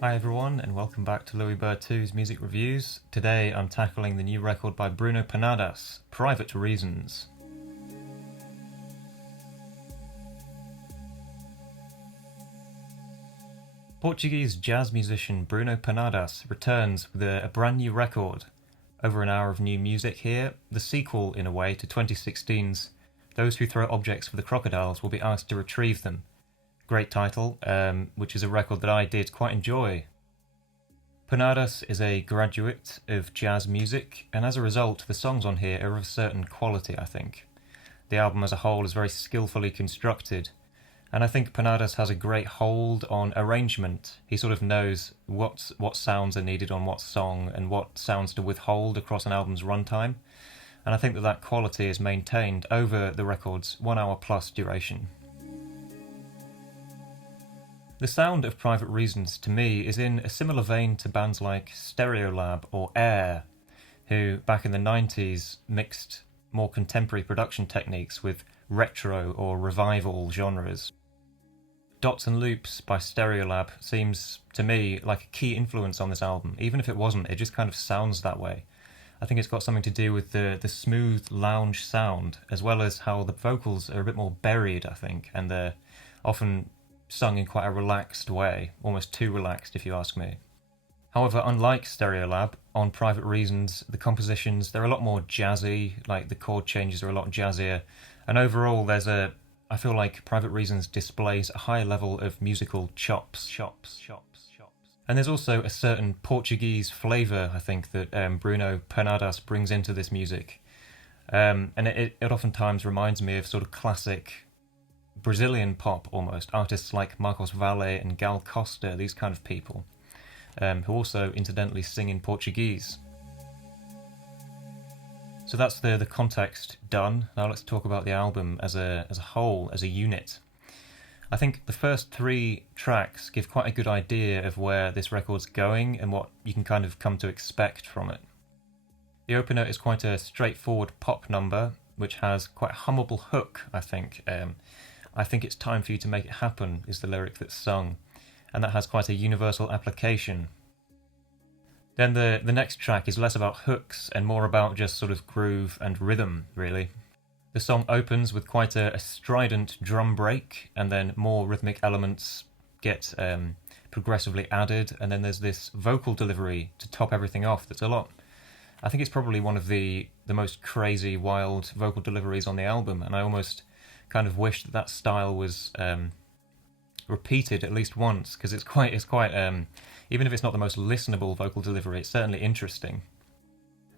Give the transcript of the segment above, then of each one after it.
Hi everyone, and welcome back to Louis Burr 2's Music Reviews. Today I'm tackling the new record by Bruno Pernadas, Private Reasons. Portuguese jazz musician Bruno Pernadas returns with a brand new record. Over an hour of new music here, the sequel, in a way, to 2016's Those Who Throw Objects for the Crocodiles Will Be Asked to Retrieve Them. Great title, which is a record that I did quite enjoy. Pernadas is a graduate of jazz music, and as a result, the songs on here are of a certain quality, I think. The album as a whole is very skillfully constructed, and I think Pernadas has a great hold on arrangement. He sort of knows what sounds are needed on what song and what sounds to withhold across an album's runtime, and I think that quality is maintained over the record's 1 hour plus duration. The sound of Private Reasons, to me, is in a similar vein to bands like Stereolab or Air, who back in the 90s mixed more contemporary production techniques with retro or revival genres. Dots and Loops by Stereolab seems, to me, like a key influence on this album. Even if it wasn't, it just kind of sounds that way. I think it's got something to do with the smooth lounge sound, as well as how the vocals are a bit more buried, I think, and they're often sung in quite a relaxed way, almost too relaxed if you ask me. However, unlike Stereolab, on Private Reasons, the compositions, they're a lot more jazzy, like the chord changes are a lot jazzier, and overall I feel like Private Reasons displays a high level of musical chops. And there's also a certain Portuguese flavour, I think, that Bruno Pernadas brings into this music. And it oftentimes reminds me of sort of classic Brazilian pop almost, artists like Marcos Valle and Gal Costa, these kind of people, who also incidentally sing in Portuguese. So that's the context done. Now let's talk about the album as a whole, as a unit. I think the first 3 tracks give quite a good idea of where this record's going and what you can kind of come to expect from it. The opener is quite a straightforward pop number, which has quite a hummable hook, I think. I think it's time for you to make it happen is the lyric that's sung, and that has quite a universal application. Then the next track is less about hooks and more about just sort of groove and rhythm, really. The song opens with quite a strident drum break, and then more rhythmic elements get progressively added, and then there's this vocal delivery to top everything off that's a lot. I think it's probably one of the most crazy, wild vocal deliveries on the album, and I almost kind of wish that style was repeated at least once, because it's quite even if it's not the most listenable vocal delivery, it's certainly interesting.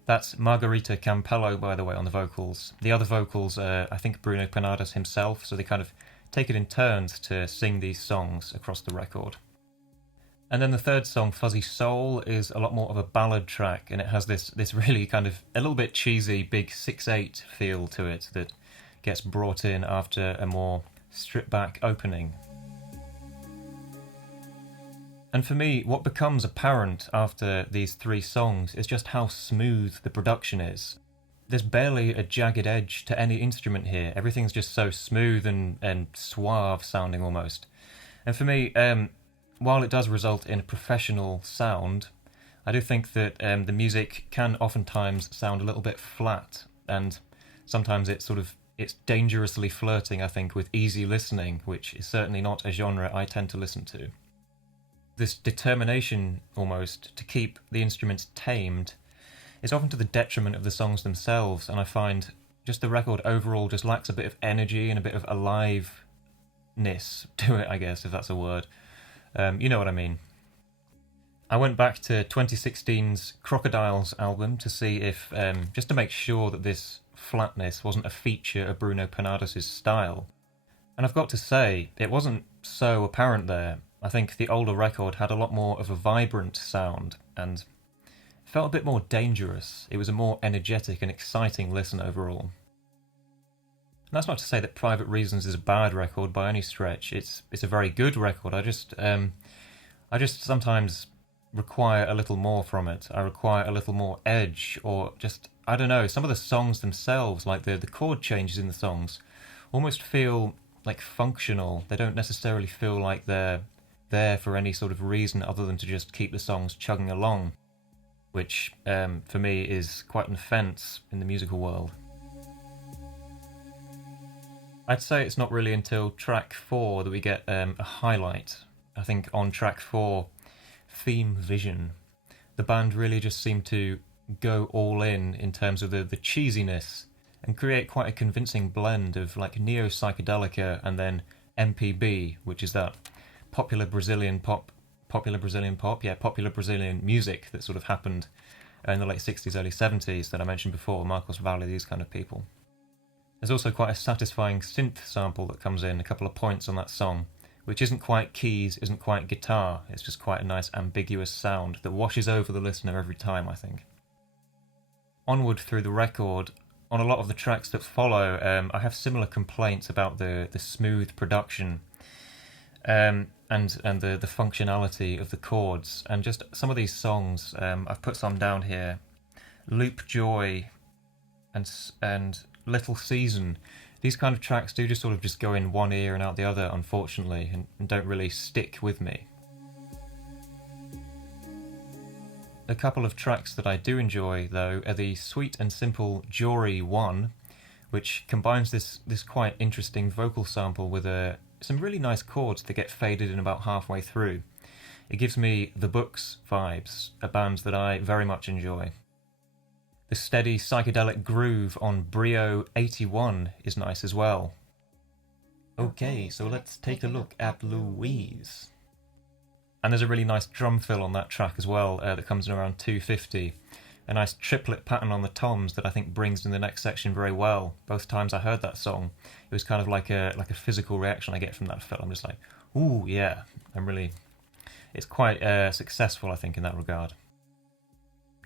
That's Margarita Campello, by the way, on the vocals. The other vocals are, I think, Bruno Pernadas himself, so they kind of take it in turns to sing these songs across the record. And then the third song, Fuzzy Soul, is a lot more of a ballad track, and it has this really kind of a little bit cheesy big 6/8 feel to it that gets brought in after a more stripped-back opening. And for me, what becomes apparent after these 3 songs is just how smooth the production is. There's barely a jagged edge to any instrument here. Everything's just so smooth and suave sounding almost. And for me, while it does result in a professional sound, I do think that the music can oftentimes sound a little bit flat, and sometimes it's dangerously flirting, I think, with easy listening, which is certainly not a genre I tend to listen to. This determination, almost, to keep the instruments tamed is often to the detriment of the songs themselves, and I find just the record overall just lacks a bit of energy and a bit of aliveness to it, I guess, if that's a word. You know what I mean. I went back to 2016's Crocodiles album to see if, just to make sure that this flatness wasn't a feature of Bruno Pernadas' style. And I've got to say, it wasn't so apparent there. I think the older record had a lot more of a vibrant sound, and felt a bit more dangerous. It was a more energetic and exciting listen overall. And that's not to say that Private Reasons is a bad record by any stretch. It's a very good record. I just sometimes require a little more from it. I require a little more edge, or just, I don't know, some of the songs themselves, like the chord changes in the songs, almost feel like functional. They don't necessarily feel like they're there for any sort of reason other than to just keep the songs chugging along, which for me is quite an offence in the musical world. I'd say it's not really until track 4 that we get a highlight. I think on track 4, Theme Vision, the band really just seemed to go all in terms of the cheesiness and create quite a convincing blend of like neo-psychedelica and then MPB, which is that popular Brazilian music that sort of happened in the late 60s, early 70s that I mentioned before, Marcos Valle, these kind of people. There's also quite a satisfying synth sample that comes in a couple of points on that song, which isn't quite keys, isn't quite guitar, it's just quite a nice ambiguous sound that washes over the listener every time, I think. Onward through the record, on a lot of the tracks that follow, I have similar complaints about the smooth production and the functionality of the chords, and just some of these songs, I've put some down here, Loop Joy and Little Season. These kind of tracks do just sort of just go in one ear and out the other, unfortunately, and don't really stick with me. A couple of tracks that I do enjoy, though, are the sweet and simple Jory I, which combines this quite interesting vocal sample with some really nice chords that get faded in about halfway through. It gives me The Books vibes, a band that I very much enjoy. The steady psychedelic groove on Brio 81 is nice as well. Okay, so let's take a look at Louise. And there's a really nice drum fill on that track as well that comes in around 250. A nice triplet pattern on the toms that I think brings in the next section very well. Both times I heard that song, it was kind of like a physical reaction I get from that fill. I'm just like, ooh, yeah. It's quite successful, I think, in that regard.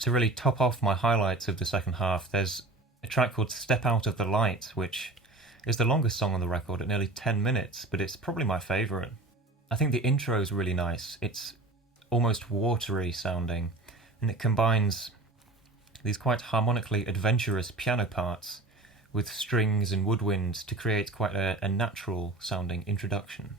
To really top off my highlights of the second half, there's a track called Step Out of the Light, which is the longest song on the record at nearly 10 minutes, but it's probably my favourite. I think the intro is really nice. It's almost watery sounding, and it combines these quite harmonically adventurous piano parts with strings and woodwinds to create quite a natural sounding introduction.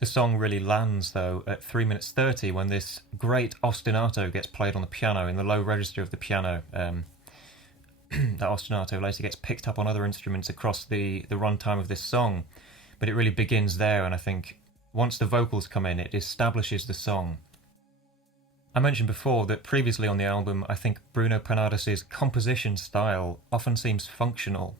The song really lands, though, at 3 minutes 30 when this great ostinato gets played on the piano in the low register of the piano. That ostinato later gets picked up on other instruments across the runtime of this song, but it really begins there, and I think once the vocals come in, it establishes the song. I mentioned before that previously on the album, I think Bruno Pernadas' composition style often seems functional,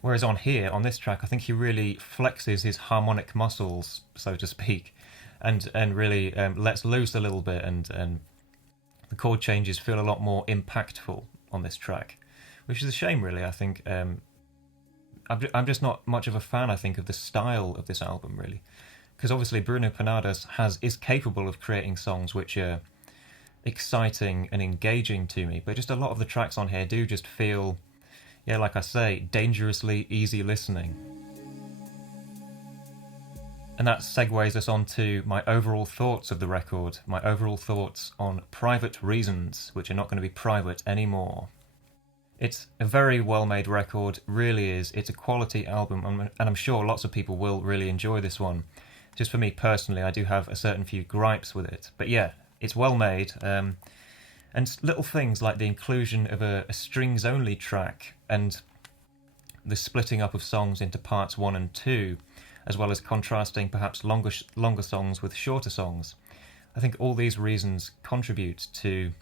whereas on this track, I think he really flexes his harmonic muscles, so to speak, and really lets loose a little bit, and the chord changes feel a lot more impactful on this track, which is a shame, really. I think I'm just not much of a fan, I think, of the style of this album, really. Because obviously Bruno Pernadas is capable of creating songs which are exciting and engaging to me, but just a lot of the tracks on here do just feel, yeah, like I say, dangerously easy listening. And that segues us on to my overall thoughts of the record, my overall thoughts on Private Reasons, which are not going to be private anymore. It's a very well-made record, really is. It's a quality album, and I'm sure lots of people will really enjoy this one. Just for me personally, I do have a certain few gripes with it. But yeah, it's well made. And little things like the inclusion of a strings-only track and the splitting up of songs into parts 1 and 2, as well as contrasting perhaps longer songs with shorter songs. I think all these reasons contribute to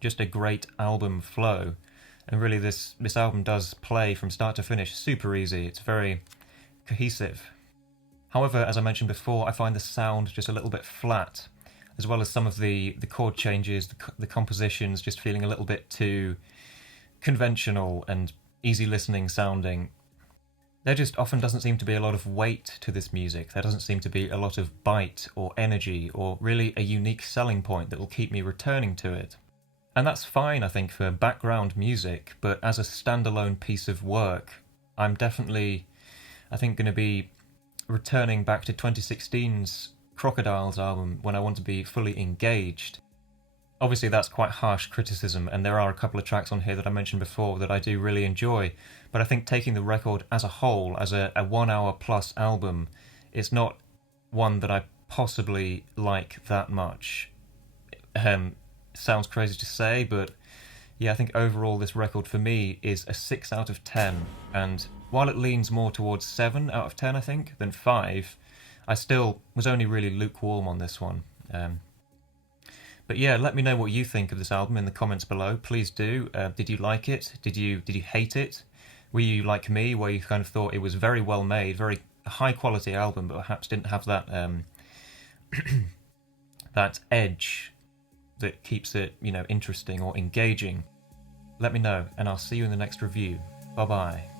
just a great album flow. And really this album does play from start to finish super easy. It's very cohesive. However, as I mentioned before, I find the sound just a little bit flat, as well as some of the chord changes, the compositions just feeling a little bit too conventional and easy listening sounding. There just often doesn't seem to be a lot of weight to this music. There doesn't seem to be a lot of bite or energy or really a unique selling point that will keep me returning to it. And that's fine, I think, for background music, but as a standalone piece of work, I'm definitely, I think, going to be returning back to 2016's Crocodiles album when I want to be fully engaged. Obviously that's quite harsh criticism, and there are a couple of tracks on here that I mentioned before that I do really enjoy, but I think taking the record as a whole, as a 1 hour plus album, it's not one that I possibly like that much. Sounds crazy to say, but yeah, I think overall this record for me is a 6 out of 10. And while it leans more towards 7 out of 10, I think, than 5, I still was only really lukewarm on this one. But yeah, let me know what you think of this album in the comments below. Please do. Did you like it? Did you hate it? Were you like me, where you kind of thought it was very well made, very high quality album, but perhaps didn't have that that edge that keeps it, interesting or engaging? Let me know, and I'll see you in the next review. Bye bye.